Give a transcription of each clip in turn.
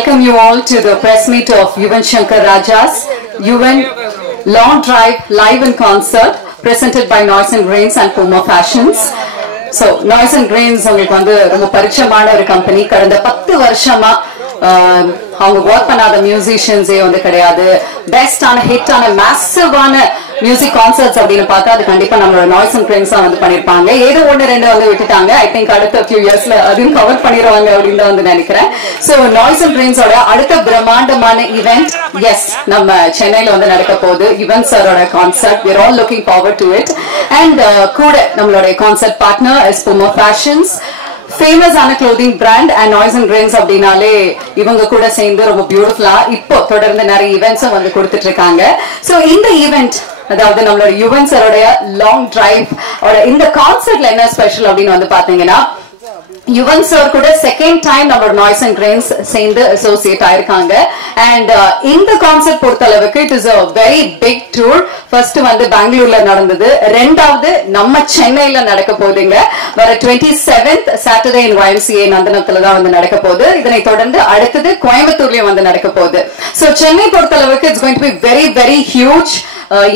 welcome you all to the press meet of Yuvan Shankar Raja's Yuvan Long Drive Live in Concert presented by Noise and Grains and Puma Fashions. So Noise and Grains உங்களுக்கு வந்து ரொம்ப பரிச்சயமான ஒரு company. கடந்த 10 வருஷமா அவங்க work பண்ணாத மியூசிஷியன்ஸே வந்து கிடையாது. பெஸ்டான ஹிட்டான மேசிவான மியூசிக் கான்சர்ட்ஸ் அப்படின்னு பார்த்தா அது கண்டிப்பா நம்மளோட நாய்ஸ் அண்ட் ட்ரெண்ட்ஸ் தான் வந்து பண்ணிருப்பாங்க. ஏதோ ஒன்று ரெண்டு வந்து விட்டுட்டாங்க. ஐ திங்க் அடுத்த ஃபியூ இயர்ஸ்ல அதையும் கவர் பண்ணிடுவாங்க அப்படின்னு தான் வந்து நினைக்கிறேன். ஸோ நாய்ஸ் அண்ட் ட்ரெண்ட்ஸோட அடுத்த பிரம்மாண்டமான ஈவெண்ட் எஸ் நம்ம சென்னையில வந்து நடக்க போகுது. யுவன் சாரோட concert. we are all looking forward to it. And கூட நம்மளோட concert partner is Puma Fashions. Famous ஆன clothing brand and Noise and Grains அப்படின்னாலே இவங்க கூட சேர்ந்து ரொம்ப பியூட்டிஃபுல்லா இப்போ தொடர்ந்து நிறைய ஈவெண்ட்ஸும் வந்து கொடுத்துட்டு இருக்காங்க. ஸோ இந்த ஈவெண்ட் அதாவது நம்மளோட யுவன் சாரோட லாங் டிரைவ் இந்த கான்சர்ட்ல என்ன ஸ்பெஷல் அப்படின்னு வந்து பாத்தீங்கன்னா யுவன் சார் கூட செகண்ட் டைம் நம்மளோட நாய்ஸ் அண்ட் கிரெயின்ஸ் சேர்ந்து அசோசியேட் ஆயிருக்காங்க. அண்ட் இந்த கான்சர்ட் பொறுத்த அளவுக்கு it is a very big tour. First வந்து பெங்களூர்ல நடந்தது, ரெண்டாவது நம்ம சென்னையில நடக்க போகுதுங்க. வர 27th சாட்டர்டே இன் YMCA நந்தனத்துல தான் வந்து நடக்க போகுது. இதனை தொடர்ந்து அடுத்தது கோயம்புத்தூர்லயும் வந்து நடக்க போகுது. ஸோ சென்னை பொறுத்த அளவுக்கு it's going to be very very huge.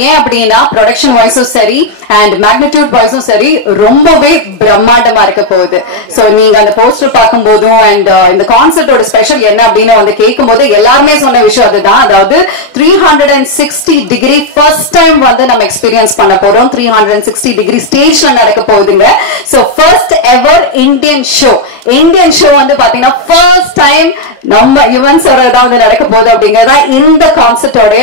ஏன் அப்படின்னா ப்ரொடக்ஷன் வாய்ஸும் சரி அண்ட் மேக்னிடியூட் வாய்ஸும் சரி ரொம்பவே பிரம்மாண்டமா இருக்க போகுது. ஸோ நீங்க அந்த போஸ்டர் பார்க்கும் போதும் அண்ட் இந்த கான்சர்ட்டோட ஸ்பெஷல் என்ன அப்படின்னு வந்து கேட்கும் போது எல்லாருமே சொன்ன விஷயம் அதுதான். அதாவது 360 டிகிரி ஃபர்ஸ்ட் டைம் வந்து நம்ம எக்ஸ்பீரியன்ஸ் பண்ண போறோம். 360 டிகிரி ஸ்டேஜ்ல நடக்க போகுதுங்க. So first ever Indian show வந்து பாத்தீங்கன்னா ஃபர்ஸ்ட் டைம் நம்ம யுவன் சார் ஏதாவது நடக்க போகுது அப்படிங்கறதா இந்த கான்சர்ட்டோட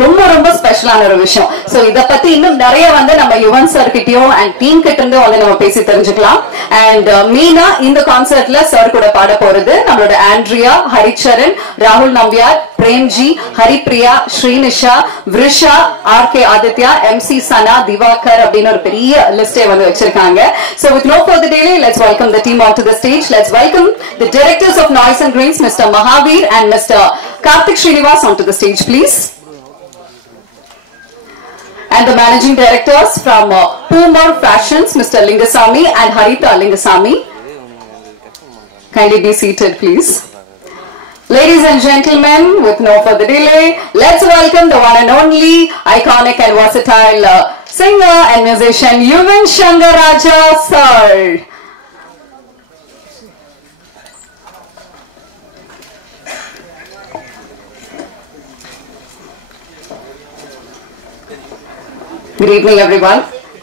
ரொம்ப ரொம்ப ஸ்பெஷலான ஒரு விஷயம். சோ இத பத்தி இன்னும் நிறைய வந்து நம்ம யுவன் சார் கிட்டயும் அண்ட் டீம் கிட்ட இருந்து வந்து நம்ம பேசி தெரிஞ்சுக்கலாம். அண்ட் மீனா இந்த கான்சர்ட்ல சார் கூட பாட போறது நம்மளோட ஆண்ட்ரியா, ஹரிச்சரன், ராகுல் நம்பியார், பிரேம்ஜி, ஹரிப்ரியா, ஸ்ரீனிஷா, விருஷா, RK ஆதித்யா, MC சனா, திவாகர் அப்படின்னு ஒரு பெரிய லிஸ்டே வந்து வச்சிருக்காங்க. So with no further delay, let's welcome the team onto the stage. Let's welcome the directors of Noise and Grains, Mr. Mahavir and Mr. Karthik Srinivas onto the stage, please. And the managing directors from Puma Fashions, Mr. Lingasamy and Harita Lingasamy. Kindly be seated, please. Ladies and gentlemen, with no further delay, let's welcome the one and only iconic and versatile singer and musician Yuvan Shankar Raja sir. Good evening, everyone.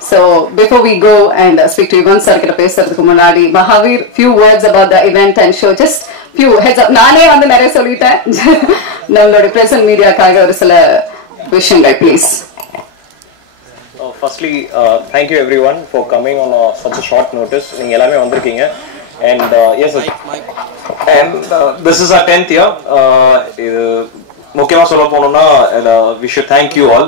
So before we go and speak to Yuvan sir, kita பேசறதுக்கு முன்னாடி Mahavir, few words about the event and show. Just few heads up. நானே வந்து நிறைய சொல்லிட்டேன். நம்மளோட press and media-க்காக ஒரு சில விஷயங்கள் please. Firstly, thank you everyone for coming on such a short notice. நீங்க எல்லாமே வந்திருக்கீங்க. And yes, and this is our 10th year. முக்கியமாக சொல்ல போனோம்னா we should thank you all.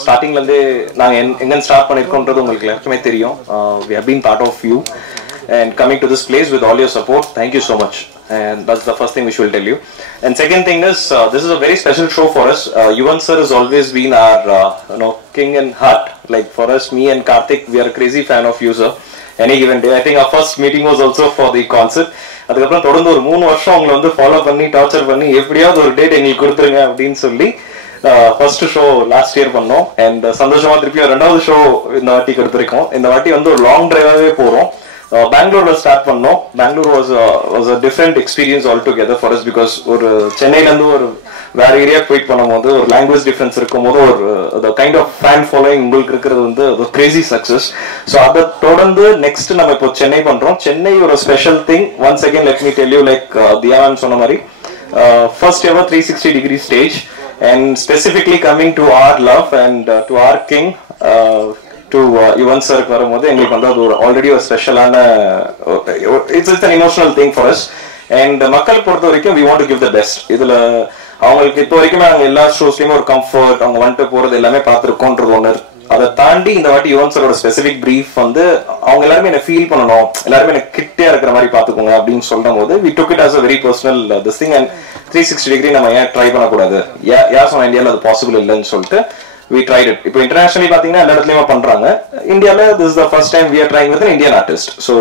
ஸ்டார்டிங்லேருந்தே நாங்கள் எங்கே ஸ்டார்ட் பண்ணியிருக்கோன்றது உங்களுக்கு எல்லாருக்குமே தெரியும். We have been part of you and coming to this place with all your support. Thank you so much. And that's the first thing which we'll tell you. And second thing is, this is a very special show for us. Yuvan sir has always been our king and heart. Like for us, me and Karthik, we are a crazy fan of you, sir. Any given day. I think our first meeting was also for the concert. அதுக்கப்புறம் தொடர்ந்து ஒரு 3 வருஷம் அவங்களை வந்து follow பண்ணி torture பண்ணி எப்படியாவது ஒரு டேட் எங்களுக்கு கொடுத்துருங்க அப்படின்னு சொல்லி ஃபர்ஸ்ட் ஷோ லாஸ்ட் இயர் பண்ணோம். அண்ட் சந்தோஷமா திருப்பி ரெண்டாவது ஷோ இந்த வாட்டி கொடுத்துருக்கோம். இந்த வாட்டி வந்து ஒரு லாங் டிரைவாகவே போகிறோம். பெங்களூர்ல ஸ்டார்ட் பண்ணோம். Bangalore was a different experience all together for us. Because ஒரு சென்னையிலேருந்து ஒரு வேற ஏரியா போயிட்டு பண்ணும்போது ஒரு லாங்குவேஜ் டிஃபரன்ஸ் இருக்கும்போது ஒரு கைண்ட் ஆஃப் ஃபேன் ஃபாலோயிங் உங்களுக்கு இருக்கிறது வந்து ஒரு கிரேசி சக்சஸ். ஸோ அதை தொடர்ந்து நெக்ஸ்ட் நம்ம இப்போ சென்னை பண்றோம். சென்னை ஒரு special thing. Once again let me tell you, like Dhiya ma'am சொன்ன மாதிரி first ever 360 degree stage and specifically coming to our love and to our king to Yuvan சருக்கு வரும்போது எங்களுக்கு வந்து அது ஒரு ஆல்ரெடி ஒரு ஸ்பெஷலான it's an emotional thing for us. And மக்கள் பொறுத்த வரைக்கும் we want to give the best. இதுல அவங்களுக்கு இப்போ வரைக்குமே நாங்கள் எல்லா ஷோஸ்லயுமே ஒரு கம்ஃபர்ட் அவங்க வந்துட்டு போறது எல்லாமே பார்த்துருக்கோன்றது ஒன்று. அதை தாண்டி இந்த வாட்டி யுவன் சாரோட ஸ்பெசிபிக் பிரீஃப் வந்து அவங்க எல்லாருமே என்ன ஃபீல் பண்ணணும், எல்லாருமே எனக்கு கிட்டே இருக்கிற மாதிரி பார்த்துக்கோங்க அப்படின்னு சொல்லும் போது we took it as a very personal this thing. And 360 degree நம்ம ஏன் ட்ரை பண்ணக்கூடாது, யார் சொன்ன இந்தியாவில் அது பாசிபிள் இல்லைன்னு சொல்லிட்டு we tried it. இப்போ internationally பாத்தீங்கன்னா எல்லா இடத்துலயுமே பண்றாங்க. இந்தியால this is the first time we are trying with an Indian artist. So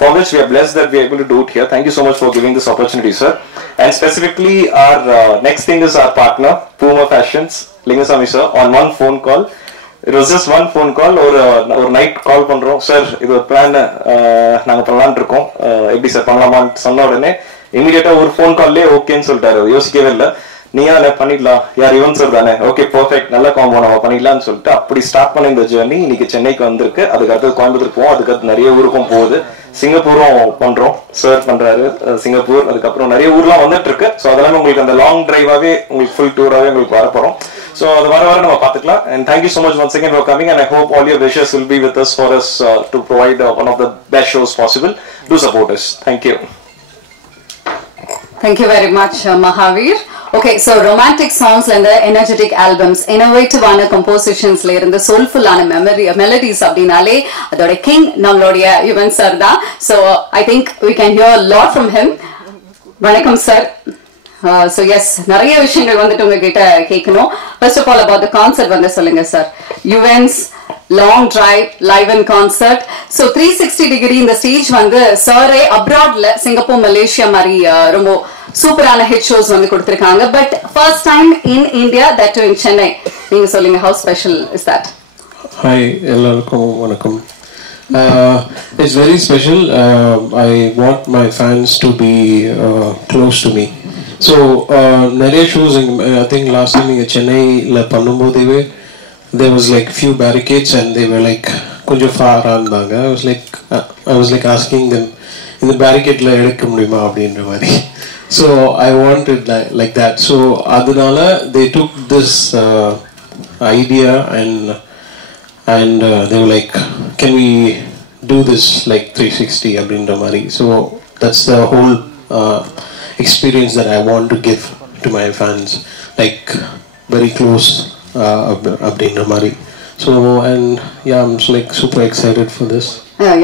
for which we are blessed that we are able to do it here. Thank you so much for giving this opportunity, sir. And specifically our next thing is our partner Puma Fashions, Lingasamy sir, on one phone call. It was just one phone call ஒரு night கால் பண்றோம், sir இது ஒரு plan நாங்க பண்ணலாம்னு இருக்கோம், எப்படி sir பண்ணலாமான்னு சொன்ன உடனே இமீடியட்டா ஒரு ஃபோன் கால்லே ஓகேன்னு சொல்லிட்டாரு. யோசிக்கவே இல்லை, நீயா பண்ணிடலாம், யார் யுவன் சார் தானே, ஓகே பர்ஃபெக்ட், நல்ல காம்போ நம்ம பண்ணிடலாம்னு சொல்லிட்டு அப்படி ஸ்டார்ட் பண்ண இந்த ஜேர்னி இன்னைக்கு சென்னைக்கு வந்திருக்கு. அதுக்கு அடுத்து கோயம்புத்தூர் போவோம், அதுக்கு அடுத்து நிறைய ஊருக்கும் போகுது, சிங்கப்பூரும் பண்றோம், சார் பண்றாரு சிங்கப்பூர், அதுக்கப்புறம் நிறைய ஊர்லாம் வந்துட்டு இருக்கு. ஸோ அதெல்லாம் உங்களுக்கு அந்த லாங் டிரைவாவே உங்களுக்கு ஃபுல் டூராகவே உங்களுக்கு வரப்போறோம். So the vara நம்ம பார்த்துக்கலாம். And thank you so much once again for coming, and I hope all your wishes will be with us for us to provide one of the best shows possible. Do support us. Thank you. Thank you very much, Mahavir. Okay, so romantic songs and the energetic albums, innovative ana compositions la irundha soulful ana melodies abdinale adoda king nammaloda Yuvan sir da. So I think we can hear a lot from him. Vanakkam sir. So yes, நிறைய விஷயங்கள் வந்துட்டு உங்ககிட்ட கேட்கணும். First of all about the concert வந்து சொல்லுங்க sir. Yuvan's long drive live in concert. So 360 degree இந்த stage வந்து சாரே அப்ராட்ல சிங்கப்பூர் மலேசியா மாதிரி ரொம்ப சூப்பரான ஹிட் ஷோஸ் வந்து கொடுத்திருக்காங்க. But first time in India, that to in Chennai. நீங்க சொல்லுங்க, how special is that? Hi, எல்லாருக்கும் வணக்கம். It's very special. I want my fans to be close to me. So நிறைய shows I think last time இங்கே சென்னையில் பண்ணும்போதே there was like few barricades and they were like கொஞ்சம் ஃபாராக இருந்தாங்க. I was like asking them, இந்த பேரிகேட்ல எடுக்க முடியுமா அப்படின்ற மாதிரி. So I wanted like that. So அதனால they took this idea and they were like, can we do this like 360 அப்படின்ற மாதிரி. So that's the whole experience that I want to give to my fans, like very close அப்படின்ற மாதிரி. So and yeah, I'm like super excited for this.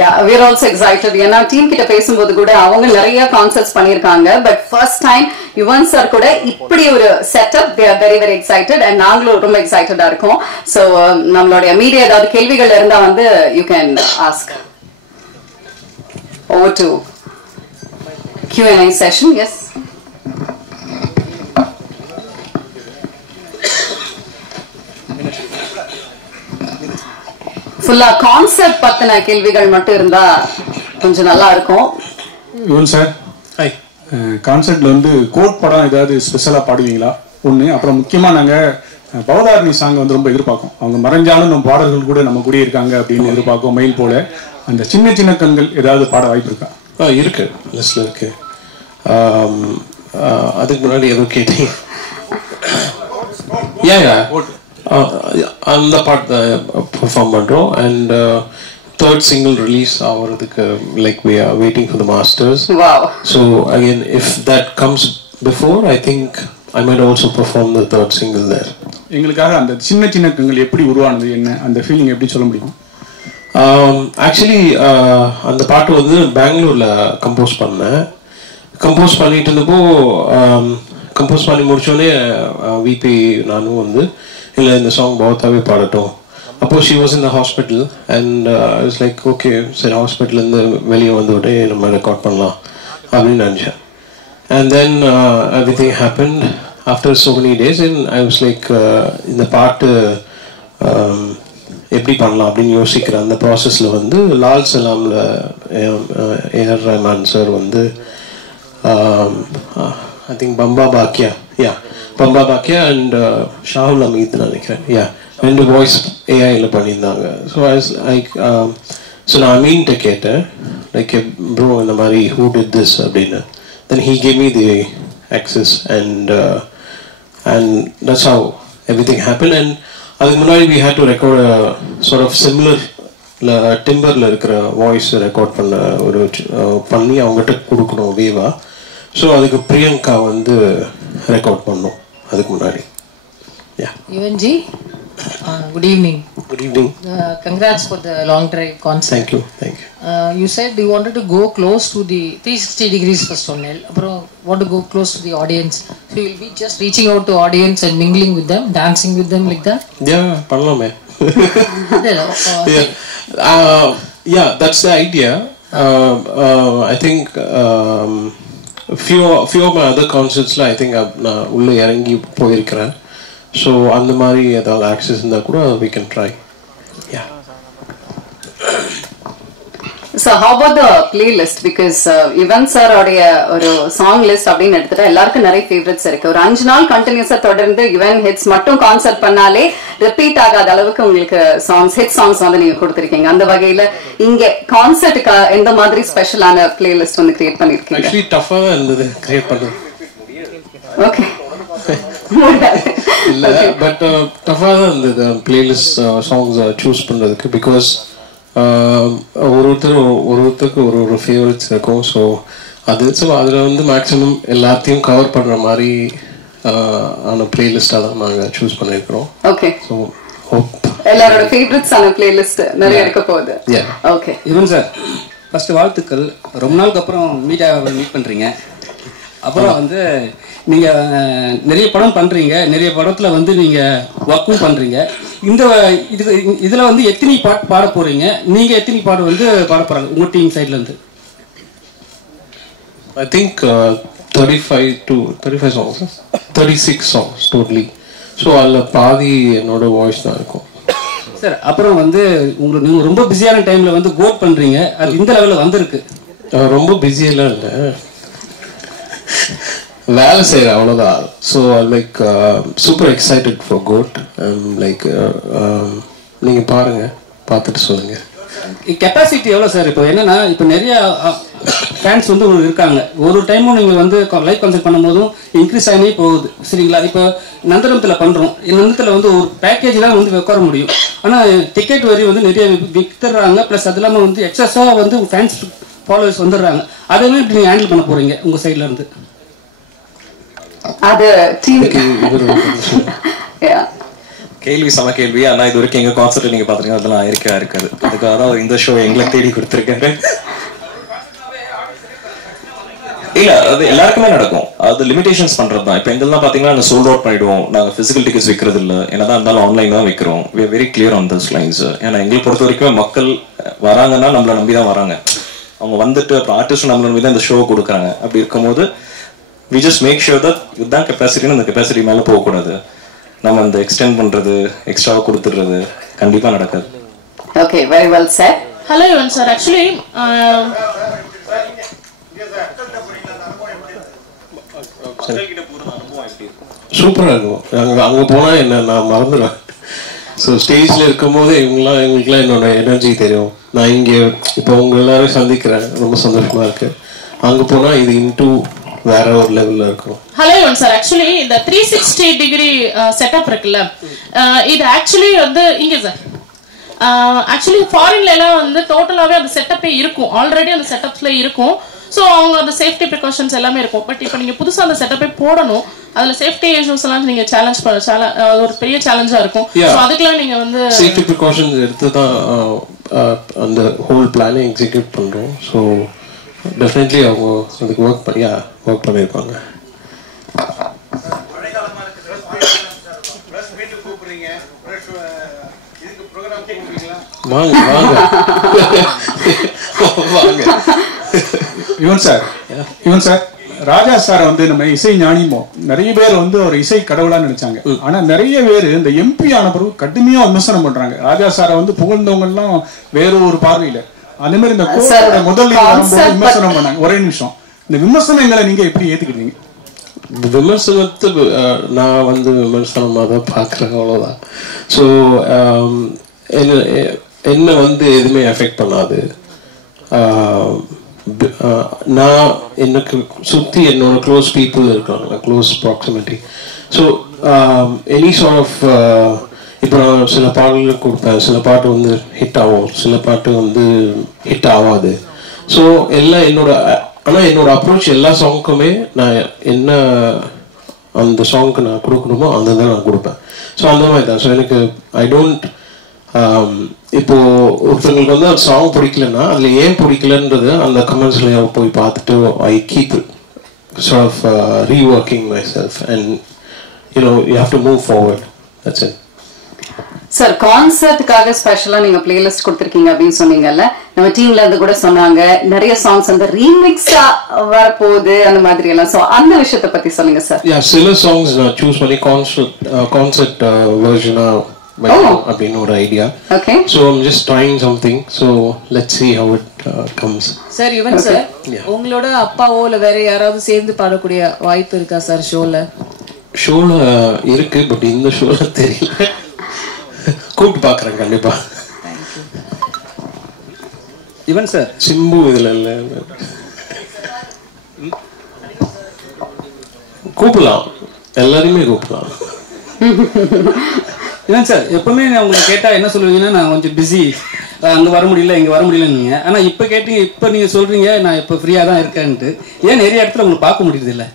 Yeah, we are also excited. ஏன்னா team கிட்ட பேசும்போது கூட அவங்க நிறைய concerts பண்ணிருக்காங்க, but first time Yuvan sir கூட இப்படி ஒரு setup, they are very very excited and நாங்களும் ரொம்ப எக்ஸைட்டடா இருக்கோம். So நம்மளுடைய மீடியா ஏதாவது கேள்விகள் இருந்தா வந்து you can ask. Over to Q&A session. Yes. ஃபுல்லா கான்செப்ட் பத்தின கேள்விகள் மட்டும் இருந்தா கொஞ்சம் நல்லா இருக்கும். யுவன் சார், ஹை, கான்செப்ட்ல வந்து கோட் படம் ஏதாவது ஸ்பெஷலா பாடுவீங்களா ஒண்ணு? அப்புறம் முக்கியமா நாங்க பவதாரணி சாங் வந்து ரொம்ப எதிர்பார்க்கும். அவங்க மறைஞ்சாலும் நம்ம பாடல்கள் கூட நம்ம கூட இருக்காங்க அப்படின்னு எதிர்பார்க்கும். மயில் போல அந்த சின்ன சின்ன கண்கள் ஏதாவது பாட வாய்ப்பு இருக்கா? இருக்கு, லிஸ்ட்ல இருக்கு. அதுக்கு முன்னாடி ஏதோ கேட்டீங்க. அந்த பாட்டு பெர்ஃபார்ம் பண்ணுறோம். அண்ட் தேர்ட் சிங்கிள் ரிலீஸ் ஆகிறதுக்கு like we are waiting for the masters. Wow. So again, if that comes before, I think I might also perform the third single there. எங்களுக்காக அந்த சின்ன சின்ன கண்கள் எப்படி உருவானது, என்ன அந்த ஃபீலிங் எப்படி சொல்ல முடியும்? ஆக்சுவலி அந்த பாட்டு வந்து பெங்களூரில் கம்போஸ் பண்ணேன். கம்போஸ் பண்ணிட்டு இருந்தப்போ கம்போஸ் பண்ணி முடிச்சோடனே விபி நானும் வந்து இல்லை இந்த சாங் பௌத்தாவே பாடட்டும். அப்போது she was in the hospital and it's like okay, சரி ஹாஸ்பிட்டல்லேருந்து வெளியே வந்துவிட்டு நம்ம ரெக்கார்ட் பண்ணலாம் அப்படின்னு நினச்சேன். And then everything happened after so many days and I was like இந்த பாட்டு எப்படி பண்ணலாம் அப்படின்னு யோசிக்கிற அந்த ப்ராசஸில் வந்து லால் சலாமில் ஏஆர் ரஹ்மான் சார் வந்து I think Bamba Bakya, Bamba Bakya and Shahul Amit நினைக்கிறேன், ரெண்டு வாய்ஸ் ஏஐயில் பண்ணியிருந்தாங்க. ஸோ ஸோ நான் அமீன்கிட்ட கேட்டேன், லைக் ப்ரோ இந்த மாதிரி who did this அப்படின்னு. Then he gave me the access and that's how everything happened. And அதுக்கு முன்னாடி we had to record a sort of similar டிம்பரில் இருக்கிற வாய்ஸ் ரெக்கார்ட் பண்ணி அவங்ககிட்ட கொடுக்கணும் வேவா. ஸோ அதுக்கு பிரியங்கா வந்து ரெக்கார்ட் பண்ணோம் அதுக்கு முன்னாடி. யுவன்ஜி, Good evening. Good evening. Congrats for the long drive concert. Thank you. Thank you. You said you wanted to go close to the 360 degrees first சொன்னேன். அப்புறம் want to go close to the audience. So you will be just reaching out to audience and mingling with them, dancing with them like that? Yeah, பண்ணலாமே. Yeah, that's the idea. I think few of my other concerts I think நான் உள்ள இறங்கி போயிருக்கிறேன். So அந்த மாதிரி ஏதாவது access இருந்தா கூட we can try. Yeah. So how about the playlist? Because Yuvan sir உடைய ஒரு song list அப்படின்னு எடுத்துட்டா எல்லாருக்கும் நிறைய favorites இருக்கு. ஒரு 5 நாள் கண்டினியூஸா தொடர்ந்து Yuvan hits மட்டும் கான்சர்ட் பண்ணாலே ரிப்பீட் ஆகாத அளவுக்கு உங்களுக்கு ஹிட் சாங்ஸ் வந்து நீங்க கொடுத்திருக்கீங்க. அந்த வகையில இங்க கான்சர்ட்டுக்கு எந்த மாதிரி ஸ்பெஷலான பிளேலிஸ்ட் வந்து கிரியேட் பண்ணிருக்கீங்க? Actually tough-ஆ இருந்தது கிரியேட் பண்றது. Okay. இல்ல பட் டஃபா தான் இருந்தது பிளேலிஸ்ட் சாங்ஸ் சூஸ் பண்றதுக்கு பிகாஸ் ஒருத்தருக்கு ஒரு ஃபேவரட்ஸ் இருக்கும். ஸோ அதில் வந்து மேக்ஸிமம் எல்லாத்தையும் கவர் பண்ற மாதிரி ஆன பிளேலிஸ்டாக தான் நாங்கள் சூஸ் பண்ணியிருக்கிறோம். ஓகே. ஸோ ஹோப் எல்லாரோட ஃபேவரட்ஸ் ஆன பிளேலிஸ்ட் நிறைய இருக்க போகுது. ஓகே. யுவன் சார் ஃபர்ஸ்ட் வாழ்த்துக்கள். ரொம்ப நாளுக்கு அப்புறம் மீட் பண்றீங்க. அப்புறம் வந்து நீங்க நிறைய படம் பண்றீங்க, நிறைய படத்துல வந்து நீங்க ஒர்க்கும் பண்றீங்க. இதுல வந்து எத்தனை பாட்டு பாட போறீங்க, நீங்க எத்தனை பாட்டு வந்து பாட போறாங்க உங்க டீம் சைட்ல இருந்து? I think 35 songs, 36 songs totally. So அதில் பாதி என்னோட வாய்ஸ் தான் இருக்கும். சார் அப்புறம் வந்து நீங்க ரொம்ப பிஸியான டைம்ல வந்து கோட் பண்றீங்க, அது இந்த லெவல்ல வந்திருக்கு. ரொம்ப பிஸியெல்லாம் இல்லை, வேலை செய்கிறேன் அவ்வளோதான். So like super excited for GOAT. Like நீங்கள் பாருங்கள், பார்த்துட்டு சொல்லுங்கள். கெப்பாசிட்டி எவ்வளோ சார்? இப்போ என்னன்னா இப்போ நிறைய ஃபேன்ஸ் வந்து உங்களுக்கு இருக்காங்க. ஒரு டைமும் நீங்கள் வந்து லைவ் கான்சர்ட் பண்ணும்போதும் இன்க்ரீஸ் ஆகினே போகுது சரிங்களா? இப்போ நந்தனத்தில் பண்ணுறோம், நந்தனத்தில் வந்து ஒரு பேக்கேஜ் தான் வந்து உட்கார முடியும். ஆனால் டிக்கெட் வரி வந்து நிறைய வித்துடுறாங்க. ப்ளஸ் அது இல்லாமல் வந்து எக்ஸஸாக வந்து ஃபேன்ஸ் ஃபாலோவர்ஸ் வந்துடுறாங்க. அதெல்லாம் இப்படி நீங்கள் ஹேண்டில் பண்ண போகிறீங்க உங்கள் சைடில் இருந்து? அது கேள்வி சம கேள்வி. ஆனா இது வரைக்கும் எங்க கான்சர்ட் நீங்க பாத்தீங்கன்னா அதெல்லாம் இருக்காது. அதுக்காக தான் இந்த ஷோ எங்களை தேடி கொடுத்துருக்காரு. இல்ல அது எல்லாருக்குமே நடக்கும். அது லிமிடேஷன்ஸ் பண்றது தான். இப்ப எங்கெல்லாம் பாத்தீங்கன்னா நாங்க சோல்ட் அவுட் பண்ணிடுவோம். நாங்க பிசிக்கல் டிக்கெட்ஸ் விற்கிறது இல்லை, என்னதான் இருந்தாலும் ஆன்லைன் தான் விற்கிறோம். We are very clear on this lines. ஏன்னா எங்களை பொறுத்த வரைக்கும் மக்கள் வராங்கன்னா நம்மளை நம்பி தான் வராங்க. அவங்க வந்துட்டு அப்புறம் ஆர்டிஸ்ட் நம்மளை நம்பி தான் இந்த ஷோ கொடுக்குறாங்க. அப்படி இருக்கும்போது we just make sure that இதுதான் கெப்பாசிட்டின்னு அந்த கெப்பாசிட்டி மேலே போகக்கூடாது. நம்ம அந்த எக்ஸ்டெண்ட் பண்றது, எக்ஸ்ட்ராவா கொடுத்துடுறது கண்டிப்பா நடக்காது. Okay, very well sir. Hello Yuvan sir, actually சூப்பராக இருக்கும். அங்கே போனால் என்ன நான் மறந்துடுவேன். ஸோ ஸ்டேஜில் இருக்கும்போது எங்களுக்குலாம் என்னோட எனர்ஜி தெரியும். நான் இங்கே இப்போ உங்க எல்லாரும் சந்திக்கிறேன், ரொம்ப சந்தோஷமா இருக்கு. அங்கே போனால் இது இன்டூ வேற ஒரு லெவல்ல இருக்கும். ஹலோ யுவன் சார், ஆக்சுவலி இந்த 360 டிகிரி செட்டப் இருக்குல்ல, இது ஆக்சுவலி வந்து இங்கே சார் ஆக்சுவலி ஃபாரின்ல எல்லாம் வந்து டோட்டலாவே அந்த செட்டப்பே இருக்கும், ஆல்ரெடி அந்த செட்டப்ஸ்ல இருக்கும். ஸோ அவங்க அந்த சேஃப்டி ப்ரிகாஷன்ஸ் எல்லாமே இருக்கும். பட் இப்போ நீங்க புதுசாக அந்த செட்டப்பே போடணும், அதுல சேஃப்டி இஷ்யூஸ் எல்லாம் நீங்க ஒரு பெரிய சேலஞ்சா இருக்கும். ஸோ அதுக்கெல்லாம் நீங்க வந்து சேஃப்டி ப்ரிகாஷன்ஸ் எடுத்து தான் அந்த ஹோல் பிளானை எக்ஸிக்யூட் பண்றோம். ஸோ டெஃபினெட்லி அவங்க அதுக்கு ஒர்க் பண்ணியிருப்பாங்க. வாங்க வாங்க வாங்க. யுவன் சார் ராஜா சார் வந்து நம்ம இசை ஞானிமோ நிறைய பேர் வந்து ஒரு இசை கடவுளா நினைச்சாங்க. ஆனா நிறைய பேர் இந்த எம்பி ஆன பிறகு கடுமையா விமர்சனம் பண்றாங்க. ராஜா சாரை வந்து புகழ்ந்தவங்க எல்லாம் வேற ஒரு பார்வையில. அதே மாதிரி இந்த கோட்டோட முதல்ல வரும்போது விமர்சனம் பண்ணாங்க. ஒரே நிமிஷம், இந்த விமர்சனங்களை நீங்க எப்படி ஏத்துக்கிறீங்க? விமர்சனத்தை நான் வந்து விமர்சனமாக தான் பார்க்குறேன், அவ்வளோதான். ஸோ என்ன வந்து எதுவுமே எஃபெக்ட் பண்ணாது. நான் எனக்கு சுற்றி என்னோட க்ளோஸ் பீப்புள் இருக்காங்க, close proximity. So any sort of இப்போ நான் சில பாடல்கள் கொடுப்பேன், சில பாட்டு வந்து ஹிட் ஆகும், சில பாட்டு வந்து ஹிட் ஆகாது. ஸோ எல்லாம் என்னோட அப்ரோச் எல்லா சாங்குக்குமே நான் என்ன அந்த சாங்க்கு நான் கொடுக்கணுமோ அந்த தான் நான் கொடுப்பேன். ஸோ அந்த மாதிரி தான். ஸோ எனக்கு ஐ டோன்ட் இப்போ ஒருத்தங்களுக்கு வந்து அந்த சாங் பிடிக்கலன்னா அதில் ஏன் பிடிக்கலன்றது அந்த கமெண்ட்ஸ்ல போய் பார்த்துட்டு I keep sort of reworking myself and you have to move forward. That's it. Sir கான்சர்ட்டுக்காக ஸ்பெஷலா நீங்க பிளேலிஸ்ட் கொடுத்துருக்கீங்க அப்படின்னு சொன்னீங்கல்ல, நம்ம டீம்ல இருந்து கூட சொன்னாங்க நிறைய சாங்ஸ் வந்து ரீமிக்ஸா வரப்போகுது அந்த மாதிரி எல்லாம். ஸோ அந்த விஷயத்தை பத்தி சொல்லுங்க சார். சில சாங்ஸ் நான் சூஸ் பண்ணி கான்சர்ட் வெர்ஷனா அப்படின்னு ஒரு idea. Okay. So I'm just trying something. So let's see how it comes. Sir Yuvan sir, உங்களோட அப்பாவோ இல்ல வேற யாராவது சேர்ந்து பாடக்கூடிய வாய்ப்பு இருக்கா சார் ஷோல? ஷோல இருக்கு, பட் இந்த ஷோல தெரியல. கூப்பிட்டு பாக்குறேன் கண்டிப்பா. யுவன் சார், சிம்பு இதுல இல்ல, கூப்பிடலாம், எல்லாரையுமே கூப்பிடலாம். யுவன் சார், எப்பவுமே நான் உங்களை கேட்டா என்ன சொல்லுவீங்கன்னா நான் கொஞ்சம் பிஸி, அங்க வர முடியல இங்க வர முடியலன்னு. ஆனா இப்ப கேட்டீங்க, இப்ப நீங்க சொல்றீங்க நான் இப்ப ஃப்ரீயா தான் இருக்கேன்ட்டு. ஏன் நிறைய இடத்துல உங்களுக்கு பார்க்க முடியுது இல்ல?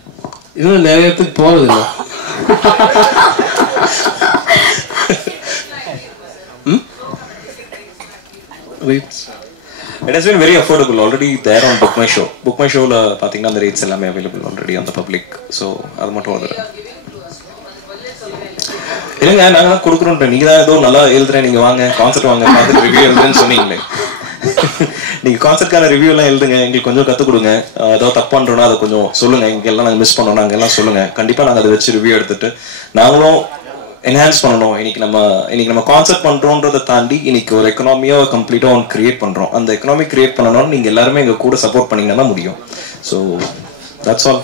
இன்னும் நிறைய இடத்துக்கு போறது இல்லை. It has been very affordable already there on Book My Show. Book My Show la pathina the rates ellame available already on the public. So adu mattum adhu இல்லைங்க, நாங்க தான் கொடுக்குறோம். நீங்க தான் ஏதோ நல்லா எழுதுறேன், நீங்க வாங்க கான்செர்ட் வாங்க பார்த்துட்டு ரிவ்யூ எழுதுன்னு சொன்னீங்களே. நீங்க கான்செர்ட்கான ரிவ்யூ எல்லாம் எழுதுங்க, எங்களுக்கு கொஞ்சம் கற்றுக் கொடுங்க. ஏதோ தப்பு பண்றோம்னா அதை கொஞ்சம் சொல்லுங்க, இங்க எல்லாம் நாங்கள் மிஸ் பண்ணோம் நாங்கள் எல்லாம் சொல்லுங்க. கண்டிப்பா நாங்கள் அதை வச்சு ரிவ்யூ எடுத்துட்டு நாங்களும் என்ஹான்ஸ் பண்ணணும். இன்னைக்கு நம்ம கான்செப்ட் பண்றோன்றதை தாண்டி இன்னைக்கு ஒரு எக்கனாமியா கம்ப்ளீட்டா ஒன்று கிரியேட் பண்றோம். அந்த எக்கனாமி கிரியேட் பண்ணணும்னு நீங்க எல்லாருமே எங்க கூட சப்போர்ட் பண்ணீங்கன்னா தான் முடியும். So that's all.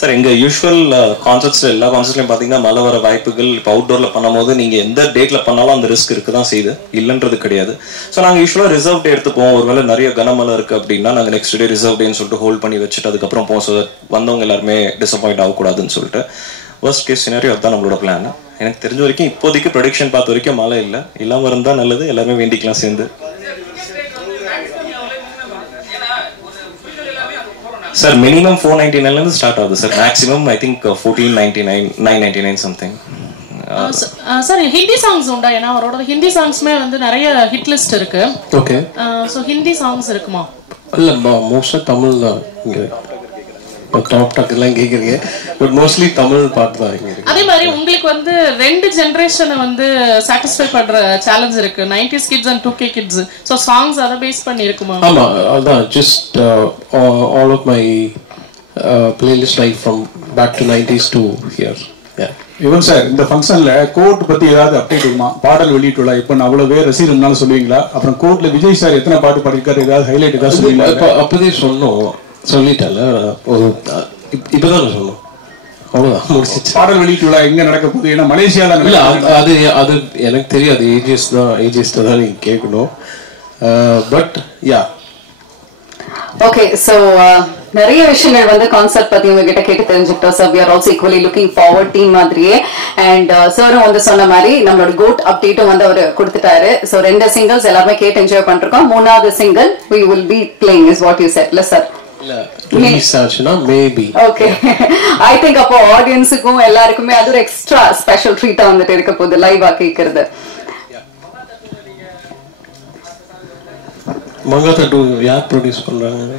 சார், எங்கள் யூஸ்வல் கான்சர்ட்ஸில் எல்லா கான்சர்ட்லையும் பார்த்தீங்கன்னா மழை வர வாய்ப்புகள். இப்போ அவுட்டோரில் பண்ணும்போது நீங்கள் எந்த டேட்டில் பண்ணாலும் அந்த ரிஸ்க் இருக்க தான் செய்யுது, இல்லைன்றது கிடையாது. ஸோ நாங்கள் யூஸ்வலாக ரிசர்வ் டே எடுத்துப்போம். ஒருவேளை நிறைய கனமழை இருக்குது அப்படின்னா நாங்கள் நெக்ஸ்ட் டே ரிசர்வ் டேன்னு சொல்லிட்டு ஹோல்ட் பண்ணி வச்சுட்டு அதுக்கப்புறம் போவோம். ஸோ வந்தவங்க எல்லாருமே டிசப்பாயிண்ட் ஆகக்கூடாதுன்னு சொல்லிட்டு வர்ஸ்ட் கேஸ் சினாரியோ அதுதான் நம்மளோட பிளான். எனக்கு தெரிஞ்ச வரைக்கும் இப்போதைக்கு ப்ரொடிக்ஷன் பார்த்த வரைக்கும் மழை இல்லை, இல்லாமல் இருந்தால் நல்லது. எல்லாருமே வேண்டிக்கலாம் சேர்ந்து. சார் மினிமம் 499 ஸ்டார்ட் ஆகுது sir. Maximum I think 1499 999 something. Sir Hindi songs உண்டா? ஏன்னா அவரோட ஹிந்தி சாங்ஸ்மே வந்து நிறைய ஹிட் லிஸ்ட் இருக்கு. ஓகே. ஸோ ஹிந்தி சாங்ஸ் இருக்குமா? இல்ல, மோஸ்டா தமிழ் தான் இங்க டாப் டாக் எல்லாம் கேக்குறீங்க, பட் மோஸ்ட்லி தமிழ் பாட்டு தான் இங்க இருக்கு. அதே மாதிரி உங்களுக்கு வந்து ரெண்டு ஜெனரேஷனை வந்து சாட்டிஸ்ஃபை பண்ற சேலஞ்ச் இருக்கு, 90s kids and 2K kids. So songs அதை பேஸ் பண்ணி இருக்குமா? ஆமா, அதான் just all of my playlist like from back to 90s to here. இவன் சார், இந்த ஃபங்க்ஷன்ல கோர்ட் பத்தி ஏதாவது அப்டேட் இருக்குமா? பாடல் வெளியிட்டுள்ள இப்போ நான் அவ்வளவு பேர் ரசிகர்னால சொல்லுவீங்களா? அப்புறம் கோர்ட்ல விஜய் சார் எத்தனை பாட்டு பாடிருக்காரு, ஏதாவது ஹைலைட் ஏதாவது சொல்லுவீங்களா? அப்பதே சொல்லிட்டல, ஒரு இப்பதான் சொன்னோம், அவ்வளவுதான் முடிச்சிச்சு. பாடல் வெளியிட்டுள்ள எங்க நடக்க போகுது? ஏன்னா மலேசியால இல்ல, அது எனக்கு தெரியாது. ஏஜஸ் தான் நீங்க கேட்கணும். But yeah okay. ஸோ நிறைய விஷயங்கள் வந்து கான்செப்ட் பத்தி உங்ககிட்ட கேட்டு தெரிஞ்சுக்கிட்டோம் சார். We are also equally looking forward team மாதிரியே. அண்ட் சாரும் வந்து சொன்ன மாதிரி நம்மளோட கோட் அப்டேட்டும் வந்து அவர் கொடுத்துட்டாரு. ஸோ 2 சிங்கிள்ஸ் எல்லாருமே கேட்டு என்ஜாய் பண்ணிருக்கோம். 3வது single we will be playing is what you said. இல்ல சார்? ரிலீஸ் ஆச்சுனா மேபி. ஓகே, ஐ திங்க் அப்போ ஆடியன்ஸுக்கும் எல்லாருக்குமே அது ஒரு எக்ஸ்ட்ரா ஸ்பெஷல் ட்ரீட்டா வந்துட்டு இருக்க போகுது லைவா கேட்கறது. மங்காத்தா 2 யார் ப்ரொடியூஸ் பண்றாங்க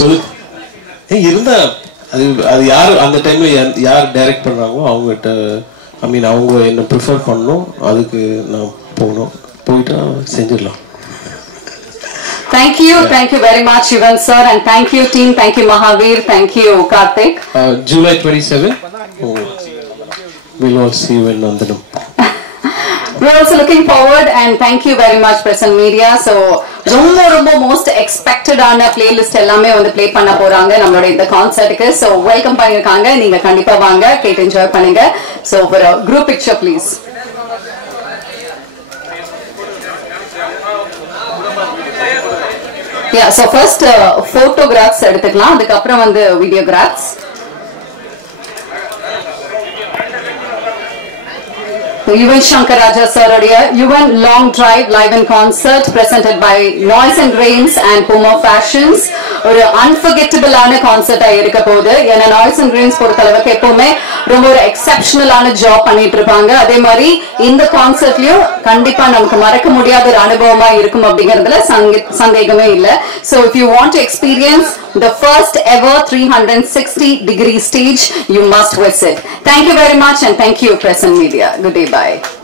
சொல்லு. இருந்தா அது யார் அந்த டைம்ல யார் டைரக்ட் பண்றாங்களோ அவங்ககிட்ட, ஐ மீன் அவங்க என்ன ப்ரிஃபர் பண்ணணும், அதுக்கு நான் போகணும், போயிட்டா செஞ்சிடலாம். Thank you very much Ivan sir, and thank you team, thank you Mahavir, thank you Karthik. July 27 we'll all see you in Nandanam. We're also looking forward, and thank you very much press and media. So ரொம்ப most expected ஆன playlist எல்லாமே வந்து play பண்ண போறாங்க நம்மளோட இந்த கான்சர்ட்டுக்கு. So welcome பண்ணிருக்காங்க, நீங்க கண்டிப்பா வாங்க, கேட்டு என்ஜாய் பண்ணுங்க. So for a group picture please. Yeah, so first photographs எடுத்துக்கலாம், அதுக்கு அப்புறம் வந்து videographs. Yuvan Shankar Raja sir உடைய Yuvan Long Drive live in concert presented by Noise and Grains and Puma Fashions. ஒரு unforgettable ஆன கான்சர்ட்டா இருக்க போகுது. ஏன்னா Noise and Grains பொறுத்தளவுக்கு எப்பவுமே ரொம்ப ஒரு எக்ஸெப்ஷனலான ஜாப் பண்ணிட்டு இருப்பாங்க. அதே மாதிரி இந்த கான்சர்ட்லயும் கண்டிப்பா நமக்கு மறக்க முடியாத ஒரு அனுபவமா இருக்கும் அப்படிங்கறதுல சந்தேகமே இல்ல. So if you want to experience the first ever 360-degree stage, you must visit. Thank you very much and thank you, Press and Media. Good day, bye.